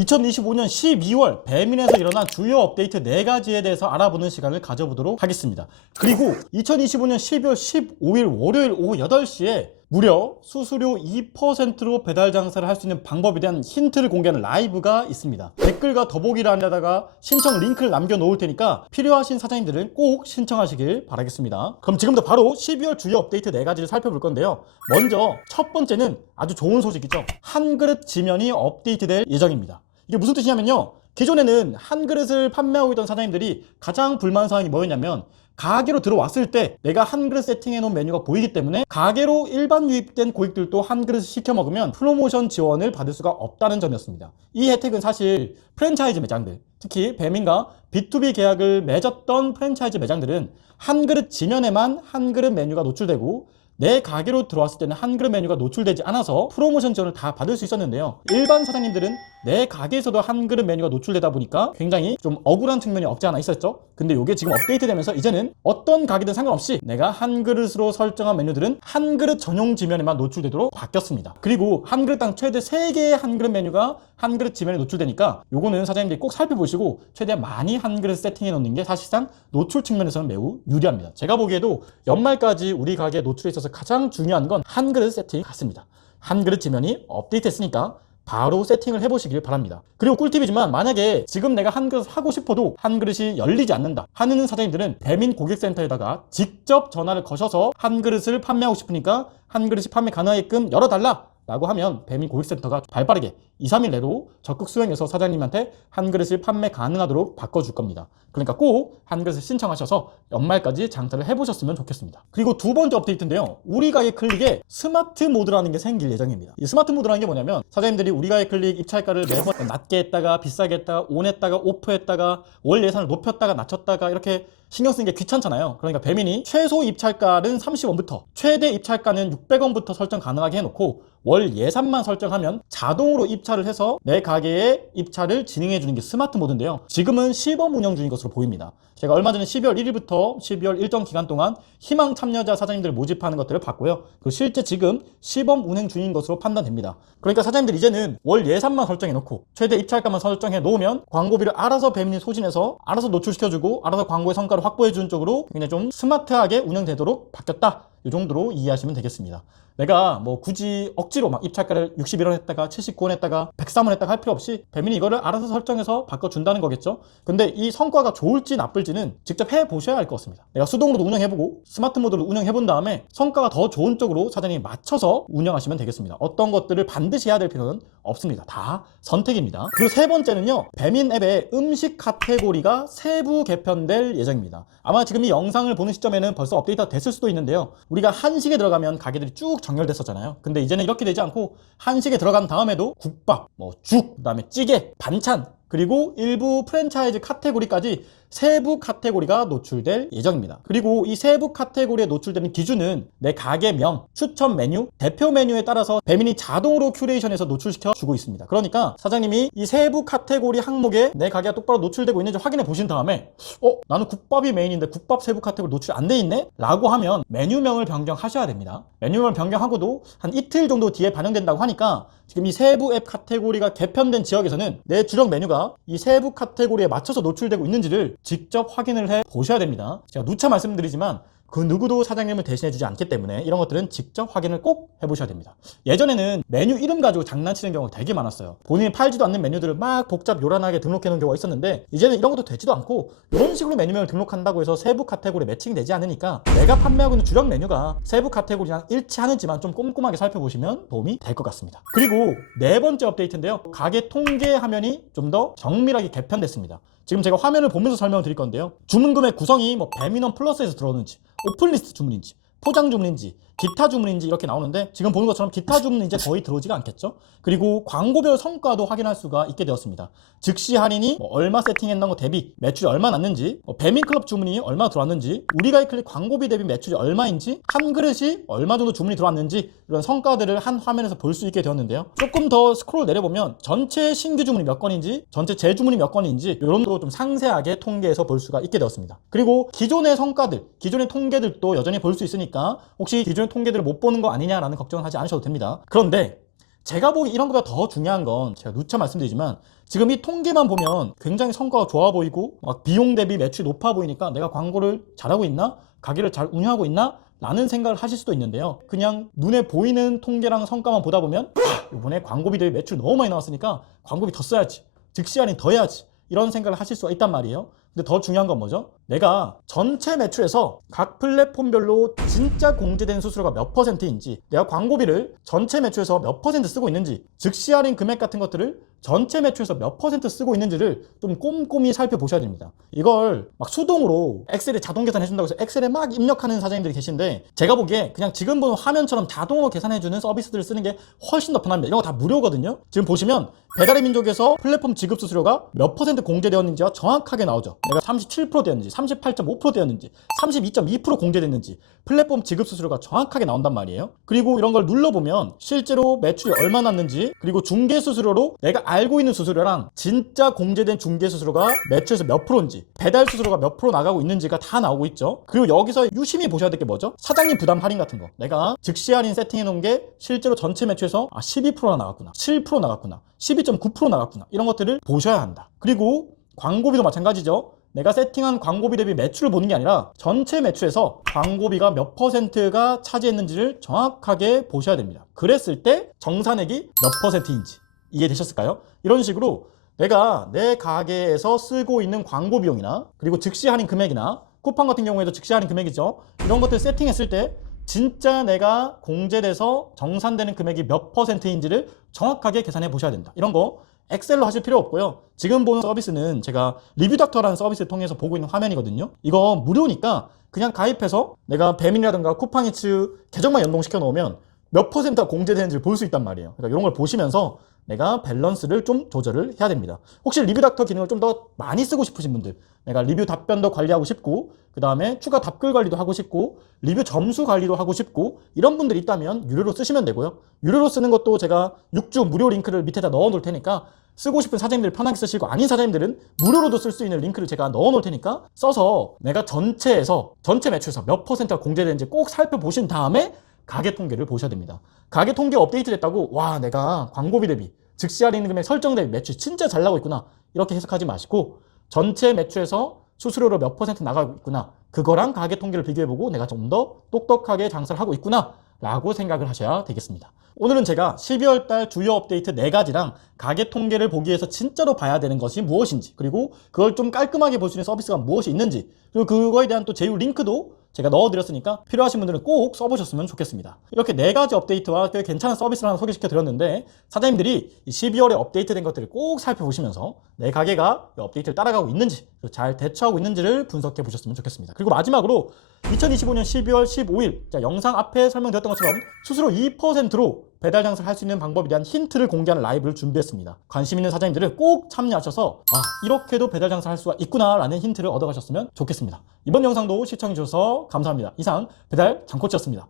2025년 12월 배민에서 일어난 주요 업데이트 4가지에 대해서 알아보는 시간을 가져보도록 하겠습니다. 그리고 2025년 12월 15일 월요일 오후 8시에 무려 수수료 2%로 배달 장사를 할 수 있는 방법에 대한 힌트를 공개하는 라이브가 있습니다. 댓글과 더보기란에다가 신청 링크를 남겨놓을 테니까 필요하신 사장님들은 꼭 신청하시길 바라겠습니다. 그럼 지금부터 바로 12월 주요 업데이트 4가지를 살펴볼 건데요. 먼저 첫 번째는 아주 좋은 소식이죠. 한 그릇 지면이 업데이트될 예정입니다. 이게 무슨 뜻이냐면요, 기존에는 한 그릇을 판매하고 있던 사장님들이 가장 불만사항이 뭐였냐면, 가게로 들어왔을 때 내가 한 그릇 세팅해 놓은 메뉴가 보이기 때문에 가게로 일반 유입된 고객들도 한 그릇을 시켜 먹으면 프로모션 지원을 받을 수가 없다는 점이었습니다. 이 혜택은 사실 프랜차이즈 매장들, 특히 배민과 B2B 계약을 맺었던 프랜차이즈 매장들은 한 그릇 지면에만 한 그릇 메뉴가 노출되고 내 가게로 들어왔을 때는 한 그릇 메뉴가 노출되지 않아서 프로모션 지원을 다 받을 수 있었는데요, 일반 사장님들은 내 가게에서도 한 그릇 메뉴가 노출되다 보니까 굉장히 좀 억울한 측면이 없지 않아 있었죠. 근데 이게 지금 업데이트 되면서 이제는 어떤 가게든 상관없이 내가 한 그릇으로 설정한 메뉴들은 한 그릇 전용 지면에만 노출되도록 바뀌었습니다. 그리고 한 그릇당 최대 3개의 한 그릇 메뉴가 한 그릇 지면에 노출되니까 요거는 사장님들이 꼭 살펴보시고 최대한 많이 한 그릇 세팅해 놓는 게 사실상 노출 측면에서는 매우 유리합니다. 제가 보기에도 연말까지 우리 가게에 노출에 있어서 가장 중요한 건 한 그릇 세팅 같습니다. 한 그릇 지면이 업데이트 했으니까 바로 세팅을 해보시길 바랍니다. 그리고 꿀팁이지만 만약에 지금 내가 한 그릇 하고 싶어도 한 그릇이 열리지 않는다 하는 사장님들은 배민 고객센터에다가 직접 전화를 거셔서 한 그릇을 판매하고 싶으니까 한 그릇이 판매 가능하게끔 열어달라 라고 하면 배민 고객센터가 발빠르게 2, 3일 내로 적극 수행해서 사장님한테 한 그릇을 판매 가능하도록 바꿔줄 겁니다. 그러니까 꼭 한 그릇을 신청하셔서 연말까지 장사를 해보셨으면 좋겠습니다. 그리고 두 번째 업데이트인데요, 우리 가게 클릭에 스마트 모드라는 게 생길 예정입니다. 이 스마트 모드라는 게 뭐냐면, 사장님들이 우리 가게 클릭 입찰가를 매번 낮게 했다가 비싸게 했다가 온 했다가 오프 했다가 월 예산을 높였다가 낮췄다가 이렇게 신경 쓰는 게 귀찮잖아요. 그러니까 배민이 최소 입찰가는 30원부터 최대 입찰가는 600원부터 설정 가능하게 해놓고 월 예산만 설정하면 자동으로 입찰을 해서 내 가게에 입찰을 진행해 주는 게 스마트 모드인데요, 지금은 시범 운영 중인 것으로 보입니다. 제가 얼마 전에 12월 1일부터 12월 일정 기간 동안 희망 참여자 사장님들 모집하는 것들을 봤고요. 그리고 실제 지금 시범 운행 중인 것으로 판단됩니다. 그러니까 사장님들 이제는 월 예산만 설정해 놓고 최대 입찰가만 설정해 놓으면 광고비를 알아서 배민이 소진해서 알아서 노출시켜주고 알아서 광고의 성과를 확보해 주는 쪽으로 굉장히 좀 스마트하게 운영되도록 바뀌었다, 이 정도로 이해하시면 되겠습니다. 내가 뭐 굳이 억지로 막 입찰가를 61원 했다가 79원 했다가 103원 했다가 할 필요 없이 배민이 이거를 알아서 설정해서 바꿔준다는 거겠죠. 근데 이 성과가 좋을지 나쁠지는 직접 해보셔야 할 것 같습니다. 내가 수동으로도 운영해보고 스마트 모드로 운영해본 다음에 성과가 더 좋은 쪽으로 사장님이 맞춰서 운영하시면 되겠습니다. 어떤 것들을 반드시 해야 될 필요는 없습니다. 다 선택입니다. 그리고 세 번째는요, 배민 앱의 음식 카테고리가 세부 개편될 예정입니다. 아마 지금 이 영상을 보는 시점에는 벌써 업데이트가 됐을 수도 있는데요, 우리가 한식에 들어가면 가게들이 쭉 정렬됐었잖아요. 근데 이제는 이렇게 되지 않고 한식에 들어간 다음에도 국밥, 뭐 죽, 그다음에 찌개, 반찬, 그리고 일부 프랜차이즈 카테고리까지 세부 카테고리가 노출될 예정입니다. 그리고 이 세부 카테고리에 노출되는 기준은 내 가게명, 추천 메뉴, 대표 메뉴에 따라서 배민이 자동으로 큐레이션해서 노출시켜 주고 있습니다. 그러니까 사장님이 이 세부 카테고리 항목에 내 가게가 똑바로 노출되고 있는지 확인해 보신 다음에 나는 국밥이 메인인데 국밥 세부 카테고리 노출 안 돼 있네? 라고 하면 메뉴명을 변경하셔야 됩니다. 메뉴명을 변경하고도 한 이틀 정도 뒤에 반영된다고 하니까 지금 이 세부 앱 카테고리가 개편된 지역에서는 내 주력 메뉴가 이 세부 카테고리에 맞춰서 노출되고 있는지를 직접 확인을 해 보셔야 됩니다. 제가 누차 말씀드리지만 그 누구도 사장님을 대신해 주지 않기 때문에 이런 것들은 직접 확인을 꼭 해보셔야 됩니다. 예전에는 메뉴 이름 가지고 장난치는 경우가 되게 많았어요. 본인이 팔지도 않는 메뉴들을 막 복잡 요란하게 등록해 놓은 경우가 있었는데, 이제는 이런 것도 되지도 않고 이런 식으로 메뉴명을 등록한다고 해서 세부 카테고리에 매칭이 되지 않으니까 내가 판매하고 있는 주력 메뉴가 세부 카테고리랑 일치하는지만 좀 꼼꼼하게 살펴보시면 도움이 될 것 같습니다. 그리고 네 번째 업데이트인데요, 가게 통계 화면이 좀 더 정밀하게 개편됐습니다. 지금 제가 화면을 보면서 설명을 드릴 건데요, 주문 금액 구성이 뭐 배민원 플러스에서 들어오는지, 오픈리스트 주문인지, 포장 주문인지, 기타 주문인지 이렇게 나오는데, 지금 보는 것처럼 기타 주문은 이제 거의 들어오지가 않겠죠. 그리고 광고별 성과도 확인할 수가 있게 되었습니다. 즉시 할인이 얼마 세팅했는 거 대비 매출이 얼마 났는지, 배민클럽 주문이 얼마 들어왔는지, 우리가의 클릭 광고비 대비 매출이 얼마인지, 한 그릇이 얼마 정도 주문이 들어왔는지, 이런 성과들을 한 화면에서 볼 수 있게 되었는데요, 조금 더 스크롤 내려보면 전체 신규 주문이 몇 건인지, 전체 재주문이 몇 건인지 이런 거 좀 상세하게 통계해서 볼 수가 있게 되었습니다. 그리고 기존의 성과들, 기존의 통계들도 여전히 볼 수 있으니까 혹시 기존의 통계들을 못 보는 거 아니냐라는 걱정을 하지 않으셔도 됩니다. 그런데 제가 보기 이런 것보다 더 중요한 건 제가 누차 말씀드리지만 지금 이 통계만 보면 굉장히 성과가 좋아 보이고 막 비용 대비 매출이 높아 보이니까 내가 광고를 잘하고 있나? 가게를 잘 운영하고 있나? 라는 생각을 하실 수도 있는데요. 그냥 눈에 보이는 통계랑 성과만 보다 보면 이번에 광고비 대비 매출 너무 많이 나왔으니까 광고비 더 써야지, 즉시 할인 더 해야지, 이런 생각을 하실 수가 있단 말이에요. 근데 더 중요한 건 뭐죠? 내가 전체 매출에서 각 플랫폼별로 진짜 공제된 수수료가 몇 %인지, 내가 광고비를 전체 매출에서 몇 % 쓰고 있는지, 즉시 할인 금액 같은 것들을 전체 매출에서 몇 % 쓰고 있는지를 좀 꼼꼼히 살펴보셔야 됩니다. 이걸 막 수동으로 엑셀에 자동 계산해 준다고 해서 엑셀에 막 입력하는 사장님들이 계신데, 제가 보기에 그냥 지금 보는 화면처럼 자동으로 계산해 주는 서비스들을 쓰는 게 훨씬 더 편합니다. 이런 거 다 무료거든요. 지금 보시면 배달의 민족에서 플랫폼 지급 수수료가 몇 % 공제되었는지가 정확하게 나오죠. 내가 37% 되었는지, 38.5% 되었는지, 32.2% 공제됐는지 플랫폼 지급 수수료가 정확하게 나온단 말이에요. 그리고 이런 걸 눌러보면 실제로 매출이 얼마 났는지, 그리고 중개 수수료로 내가 알고 있는 수수료랑 진짜 공제된 중개 수수료가 매출에서 몇 %인지, 배달 수수료가 몇 % 나가고 있는지가 다 나오고 있죠. 그리고 여기서 유심히 보셔야 될 게 뭐죠? 사장님 부담 할인 같은 거. 내가 즉시 할인 세팅해 놓은 게 실제로 전체 매출에서 12%나 나갔구나, 7% 나갔구나, 12.9% 나갔구나, 이런 것들을 보셔야 한다. 그리고 광고비도 마찬가지죠. 내가 세팅한 광고비 대비 매출을 보는 게 아니라 전체 매출에서 광고비가 몇 %가 차지했는지를 정확하게 보셔야 됩니다. 그랬을 때 정산액이 몇 %인지 이해되셨을까요? 이런 식으로 내가 내 가게에서 쓰고 있는 광고 비용이나, 그리고 즉시 할인 금액이나, 쿠팡 같은 경우에도 즉시 할인 금액이죠. 이런 것들 세팅했을 때 진짜 내가 공제돼서 정산되는 금액이 몇 %인지를 정확하게 계산해 보셔야 된다. 이런 거 엑셀로 하실 필요 없고요. 지금 보는 서비스는 제가 리뷰닥터라는 서비스를 통해서 보고 있는 화면이거든요. 이거 무료니까 그냥 가입해서 내가 배민이라든가 쿠팡이츠 계정만 연동시켜 놓으면 몇 %가 공제되는지를 볼 수 있단 말이에요. 그러니까 이런 걸 보시면서 내가 밸런스를 좀 조절을 해야 됩니다. 혹시 리뷰닥터 기능을 좀 더 많이 쓰고 싶으신 분들, 내가 리뷰 답변도 관리하고 싶고, 그 다음에 추가 답글 관리도 하고 싶고, 리뷰 점수 관리도 하고 싶고, 이런 분들이 있다면 유료로 쓰시면 되고요. 유료로 쓰는 것도 제가 6주 무료 링크를 밑에다 넣어 놓을 테니까 쓰고 싶은 사장님들 편하게 쓰시고, 아닌 사장님들은 무료로도 쓸 수 있는 링크를 제가 넣어 놓을 테니까 써서 내가 전체 매출에서 몇 %가 공제되는지 꼭 살펴보신 다음에 가게 통계를 보셔야 됩니다. 가게 통계 업데이트 됐다고 와 내가 광고비 대비 즉시 할인 금액 설정 대비 매출 진짜 잘 나고 있구나, 이렇게 해석하지 마시고 전체 매출에서 수수료로 몇 % 나가고 있구나, 그거랑 가게 통계를 비교해보고 내가 좀 더 똑똑하게 장사를 하고 있구나 라고 생각을 하셔야 되겠습니다. 오늘은 제가 12월 달 주요 업데이트 4가지랑 가게 통계를 보기 위해서 진짜로 봐야 되는 것이 무엇인지, 그리고 그걸 좀 깔끔하게 볼 수 있는 서비스가 무엇이 있는지, 그리고 그거에 대한 또 제휴 링크도 제가 넣어드렸으니까 필요하신 분들은 꼭 써보셨으면 좋겠습니다. 이렇게 4가지 업데이트와 꽤 괜찮은 서비스를 하나 소개시켜 드렸는데, 사장님들이 12월에 업데이트된 것들을 꼭 살펴보시면서 내 가게가 업데이트를 따라가고 있는지, 잘 대처하고 있는지를 분석해 보셨으면 좋겠습니다. 그리고 마지막으로 2025년 12월 15일 영상 앞에 설명드렸던 것처럼 수수료 2%로 배달 장사를 할 수 있는 방법에 대한 힌트를 공개하는 라이브를 준비했습니다. 관심 있는 사장님들은 꼭 참여하셔서 이렇게도 배달 장사를 할 수가 있구나 라는 힌트를 얻어가셨으면 좋겠습니다. 이번 영상도 시청해 주셔서 감사합니다. 이상 배달 장코치였습니다.